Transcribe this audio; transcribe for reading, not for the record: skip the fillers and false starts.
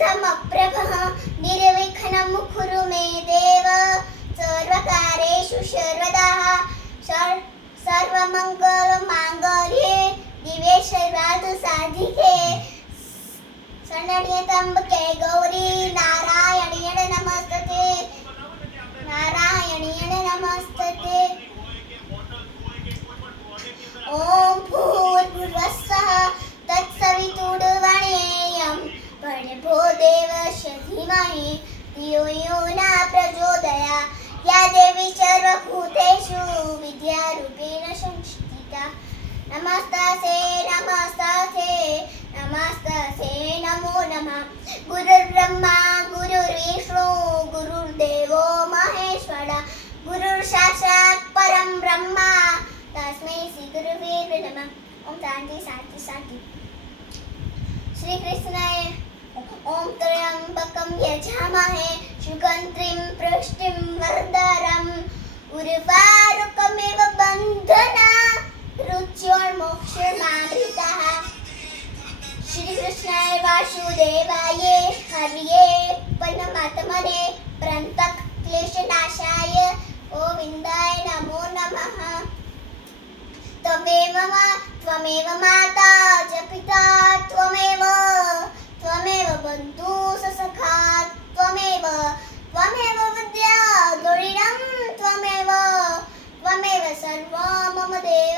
समप्रभः निर्विघ्नं कुरु मे देव सर्वकार्येषु सर्वदा सर्वमङ्गलमाङ्गल्ये दिव्ये सर्वार्थसाधिके शरण्ये त्र्यम्बके गौरी नारायणी नमस्तते नारायणी नमस्तते। ॐ भूर्भुवस्सः तत्सवितुर्वरेण्यं भर्गो देवस्य धीमहि धियो यो न प्रचोदयात् या देवी सर्वभूतेषु विद्यारूपेण संस्थिता नमस्तस्यै नमस्तस्यै नमस्तस्यै नमो नमः। गुरुर्ब्रह्मा गुरुर्विष्णु गुरुर्देवो महेश्वरः गुरुर्साक्षात् परं ब्रह्म तस्मै श्री गुरुवे नमः। ओम शांति शांति शांति। श्री कृष्णाय ओम त्र्यंबकं यजामहे सुगन्धिं पुष्टिं वर्धनम् उर्वारुकमिव बन्धनात् मृत्योर्मोक्षमामृतः। श्री कृष्णाय वासुदेवाय हरये परमात्मने प्रणतक्लेशनाशाय गोविन्दाय नमो नमः। त्वमेव माता च पिता त्वमेव बन्धु सखा त्वमेव विद्या द्रविणं त्वमेव सर्वं मम देव